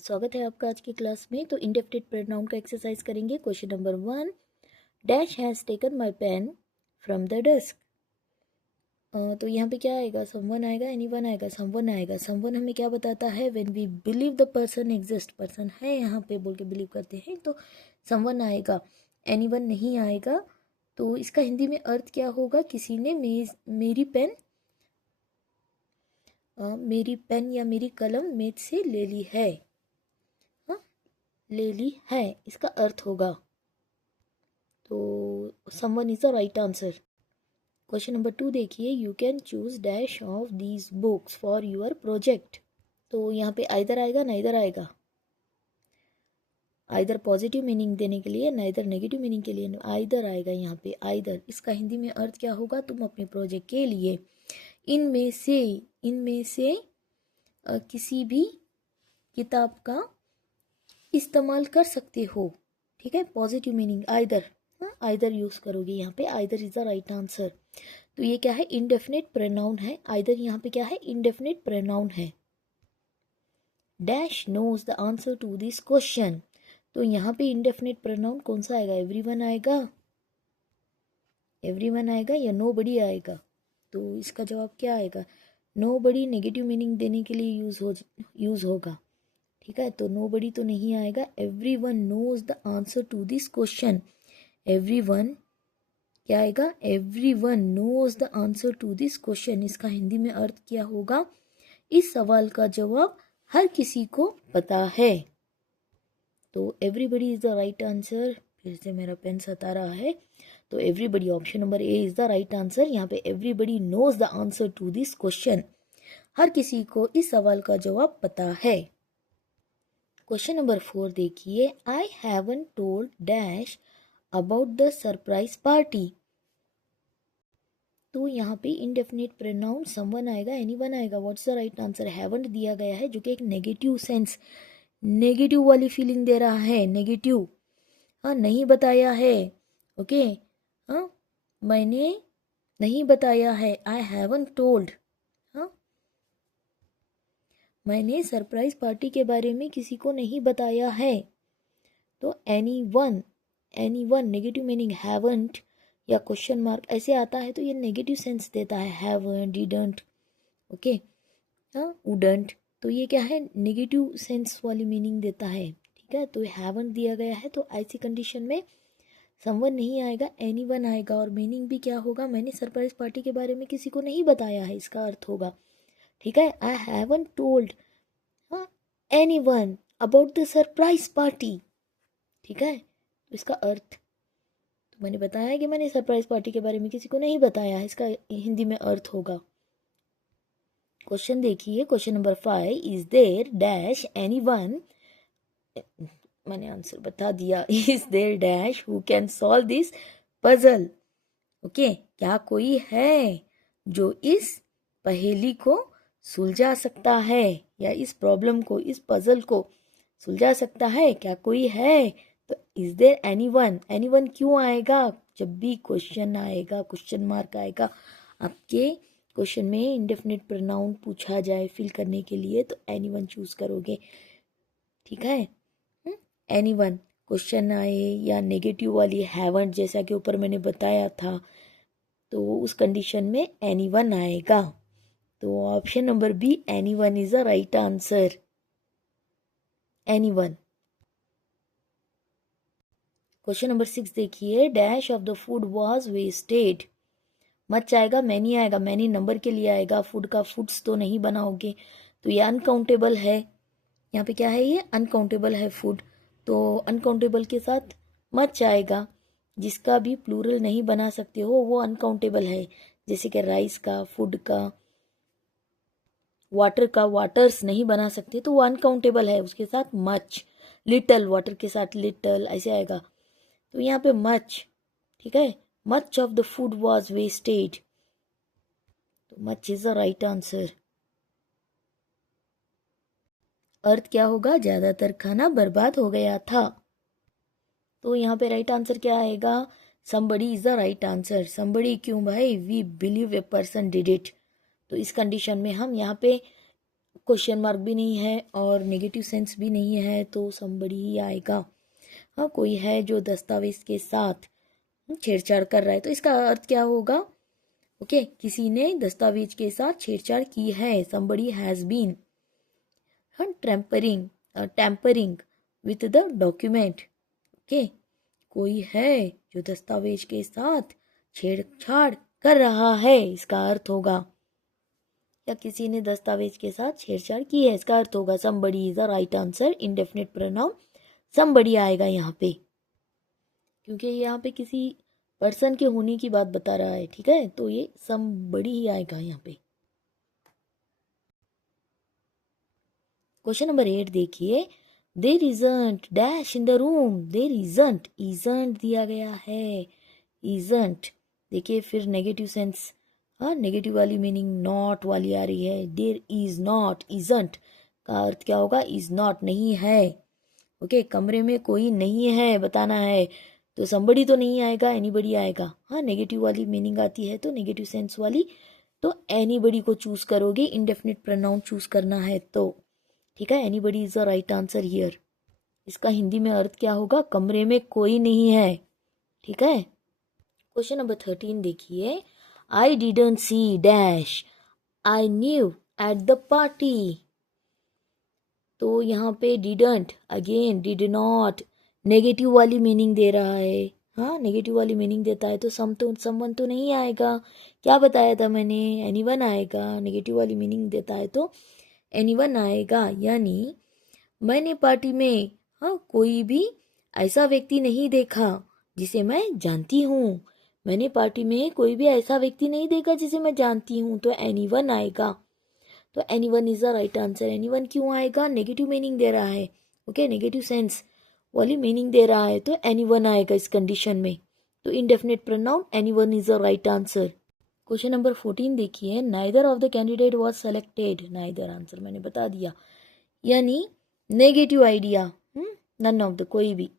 स्वागत है आपका आज की क्लास में। तो इंडेफिनिट प्रोनाउन का एक्सरसाइज करेंगे। Question number 1, dash has taken my pen from the desk. तो यहाँ पे क्या आएगा? समवन आएगा, एनीवन आएगा, समवन आएगा। समवन हमें क्या बताता है? When we believe the person exist, person है यहाँ पे बोल के बिलीव करते हैं तो समवन आएगा, एनीवन नहीं आएगा। तो इसका हिंदी में अर्थ क्या होगा? किसी ने मेरी पेन या मेरी कलम मेज से ले ली है। ले ली है इसका अर्थ होगा। तो someone is the right answer. Question number 2 देखिए, you can choose dash of these books for your project. तो यहाँ पे आइदर आएगा ना इधर आएगा, आइदर पॉजिटिव मीनिंग देने के लिए ना इधर नेगेटिव मीनिंग के लिए आइदर आएगा यहाँ पे आइदर। इसका हिंदी में अर्थ क्या होगा? तुम अपने प्रोजेक्ट के लिए इनमें से किसी भी किताब का इस्तेमाल कर सकते हो। ठीक है, positive meaning either, either use करोगे यहाँ पे। Either is the right answer. तो ये क्या है? इंडेफिनिट प्रोनाउन है। आइदर यहाँ पे क्या है? इंडेफिनिट प्रोनाउन है। Dash knows the answer to this question. तो यहाँ पे इंडेफिनिट प्रोनाउन कौन सा आएगा? एवरीवन आएगा, एवरीवन आएगा या नोबडी आएगा? तो इसका जवाब क्या आएगा? नोबडी नेगेटिव मीनिंग देने के लिए यूज होगा। ठीक है, तो नोबडी तो नहीं आएगा। Everyone knows the answer to this question. Everyone क्या आएगा? Everyone knows the answer to this question. इसका हिंदी में अर्थ क्या होगा? इस सवाल का जवाब हर किसी को पता है। तो everybody is the right answer. फिर से मेरा पेन सता रहा है। तो everybody, option number A is the right answer. यहाँ पे everybody knows the answer to this question. हर किसी को इस सवाल का जवाब पता है। क्वेश्चन नंबर 4 देखिए, I haven't told dash about the surprise party. तो यहाँ पे इंडेफिनिट प्रोनाउन समवन आएगा, एनीवन आएगा। What's the right answer? Haven't दिया गया है जो कि एक नेगेटिव सेंस, नेगेटिव वाली फीलिंग दे रहा है। नेगेटिव, हाँ, नहीं बताया है। ओके, हाँ, मैंने नहीं बताया है। आई हैवंट टोल्ड, हाँ, मैंने सरप्राइज पार्टी के बारे में किसी को नहीं बताया है। तो anyone, anyone negative meaning. Haven't या क्वेश्चन मार्क ऐसे आता है तो ये नेगेटिव सेंस देता है। हैवंट, डिडंट, ओके, हाँ, वुडंट। तो ये क्या है? नेगेटिव सेंस वाली मीनिंग देता है। ठीक है, तो हैवंट दिया गया है तो ऐसी कंडीशन में समवन नहीं आएगा, एनीवन आएगा। और मीनिंग भी क्या होगा? मैंने सरप्राइज पार्टी के बारे में किसी को नहीं बताया है, इसका अर्थ होगा। ठीक है, I haven't told anyone about the surprise party. ठीक है, तो इसका अर्थ तो मैंने बताया कि मैंने सरप्राइज पार्टी के बारे में किसी को नहीं बताया है, इसका हिंदी में अर्थ होगा। क्वेश्चन देखिए, question number 5, is there dash anyone, मैंने आंसर बता दिया। Is there dash who can solve this puzzle. Okay, क्या कोई है जो इस पहेली को सुलझा सकता है या इस प्रॉब्लम को, इस पजल को सुलझा सकता है? क्या कोई है? तो इज देयर एनीवन, एनीवन क्यों आएगा? जब भी क्वेश्चन आएगा, क्वेश्चन मार्क आएगा आपके क्वेश्चन में, इंडेफिनिट प्रोनाउन पूछा जाए फिल करने के लिए, तो एनीवन चूज करोगे। ठीक है, एनीवन क्वेश्चन आए या नेगेटिव वाली हैवंट जैसा कि ऊपर मैंने बताया था, तो उस कंडीशन में एनीवन आएगा। तो option number B, anyone is the right answer. Anyone. Question number 6 देखिए, dash of the food was wasted. Much आएगा, मैनी आएगा। मैनी नंबर के लिए आएगा, फूड का फूड्स तो नहीं बनाओगे। तो ये अनकाउंटेबल है। यहाँ पे क्या है? ये अनकाउंटेबल है फूड। तो अनकाउंटेबल के साथ मच आएगा। जिसका भी प्लूरल नहीं बना सकते हो वो अनकाउंटेबल है। जैसे कि राइस का, फूड का, वाटर का वाटर्स नहीं बना सकते तो वो अनकाउंटेबल है। उसके साथ मच, लिटल, वाटर के साथ लिटल ऐसे आएगा। तो यहाँ पे मच, ठीक है, much of the food was wasted. तो much is the right answer. अर्थ क्या होगा? ज्यादातर खाना बर्बाद हो गया था। तो यहाँ पे राइट आंसर क्या आएगा? somebody is the right answer. somebody क्यों भाई? We believe a person did it. तो इस कंडीशन में हम यहाँ पे क्वेश्चन मार्क भी नहीं है और नेगेटिव सेंस भी नहीं है, तो somebody ही आएगा। हाँ, कोई है जो दस्तावेज के साथ छेड़छाड़ कर रहा है, तो इसका अर्थ क्या होगा? ओके, किसी ने दस्तावेज के साथ छेड़छाड़ की है। somebody has been tampering with the document। Okay, कोई है जो दस्तावेज के साथ छेड़छाड़ कर रहा है, इसका अर्थ होगा। या किसी ने दस्तावेज के साथ छेड़छाड़ की है, इसका अर्थ होगा somebody is the right answer। Indefinite pronoun somebody आएगा यहाँ पे, क्योंकि यहाँ पे किसी पर्सन के होने की बात बता रहा है, ठीक है, तो ये somebody ही आएगा यहाँ पे। क्वेश्चन नंबर 8 देखिए, there isn't dash in the room. There isn't, isn't दिया गया है, इजंट। देखिए फिर नेगेटिव सेंस, हाँ, नेगेटिव वाली मीनिंग नॉट वाली आ रही है। देर इज नॉट, इजंट का अर्थ क्या होगा? इज नॉट, नहीं है। ओके, कमरे में कोई नहीं है बताना है, तो somebody तो नहीं आएगा, एनीबडी आएगा। हाँ, नेगेटिव वाली मीनिंग आती है तो नेगेटिव सेंस वाली, तो एनीबडी को चूज करोगे, इंडेफिनिट प्रोनाउन चूज करना है तो, ठीक है। Anybody is the right answer here. इसका हिंदी में अर्थ क्या होगा? कमरे में कोई नहीं है, ठीक है। क्वेश्चन नंबर 13 देखिए, I didn't see dash I knew at the party. तो यहाँ पे didn't, again did not, negative वाली मीनिंग दे रहा है। हाँ, नेगेटिव वाली मीनिंग देता है तो समवन तो नहीं आएगा। क्या बताया था मैंने? एनीवन आएगा। नेगेटिव वाली मीनिंग देता है तो एनीवन आएगा, यानी मैंने पार्टी में, हाँ, कोई भी ऐसा व्यक्ति नहीं देखा जिसे मैं जानती हूँ। मैंने पार्टी में कोई भी ऐसा व्यक्ति नहीं देखा जिसे मैं जानती हूँ, तो एनीवन आएगा। तो anyone is the right answer. Anyone क्यों आएगा? नेगेटिव मीनिंग दे रहा है, ओके, नेगेटिव सेंस वाली मीनिंग दे रहा है, तो एनीवन आएगा इस कंडीशन में। तो indefinite pronoun anyone is the right answer. Question number 14 देखिए, neither of the candidate was selected. Neither answer मैंने बता दिया, यानी negative idea, none of the, कोई भी।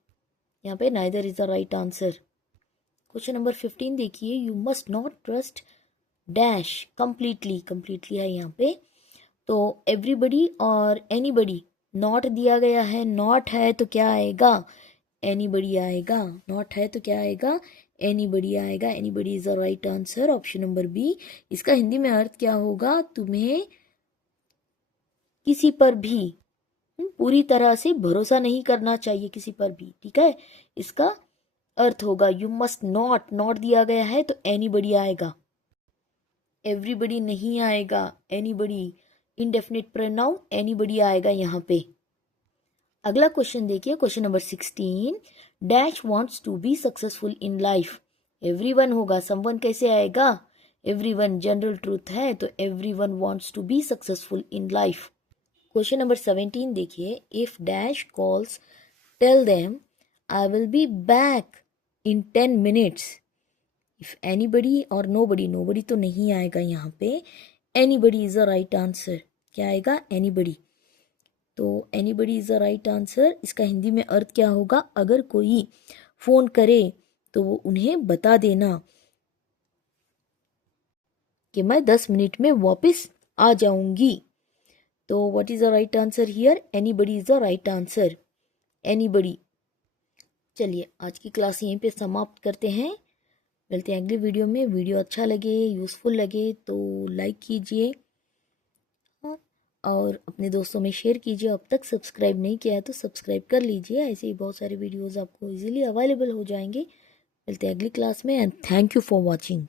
यहाँ पे neither is the right answer. Question number 15 देखिए, you must not trust dash completely. Completely है यहाँ पे, तो एवरीबडी और एनीबडी, नॉट दिया गया है, नॉट है तो क्या आएगा? एनीबडी आएगा। नॉट है तो क्या आएगा? एनीबडी आएगा। Anybody is the right answer, option number B. इसका हिंदी में अर्थ क्या होगा? तुम्हें किसी पर भी पूरी तरह से भरोसा नहीं करना चाहिए, किसी पर भी, ठीक है। इसका अर्थ होगा यू मस्ट नॉट, नॉट दिया गया है तो एनीबडी आएगा, एवरीबडी नहीं आएगा, एनीबडी इंडेफिनिट प्रोनाउन एनीबडी आएगा यहाँ पे। अगला क्वेश्चन देखिए, question number 16, dash wants to be successful in life. Everyone होगा, समवन कैसे आएगा? एवरीवन जनरल ट्रूथ है, तो everyone wants to be successful in life. Question number 17 देखिए, if dash calls tell them I will be back in 10 minutes. If anybody और nobody, nobody तो नहीं आएगा यहाँ पे, anybody is the right answer. क्या आएगा? एनीबडी। तो anybody is the right answer. इसका हिंदी में अर्थ क्या होगा? अगर कोई फोन करे तो वो उन्हें बता देना कि मैं 10 मिनट में वापस आ जाऊंगी। तो what is the right answer here? Anybody is the right answer, anybody. चलिए आज की क्लास यहीं पे समाप्त करते हैं, मिलते हैं अगली वीडियो में। वीडियो अच्छा लगे, यूज़फुल लगे तो लाइक कीजिए और अपने दोस्तों में शेयर कीजिए। अब तक सब्सक्राइब नहीं किया है तो सब्सक्राइब कर लीजिए, ऐसे ही बहुत सारे वीडियोस आपको इजीली अवेलेबल हो जाएंगे। मिलते हैं अगली क्लास में and thank you for watching.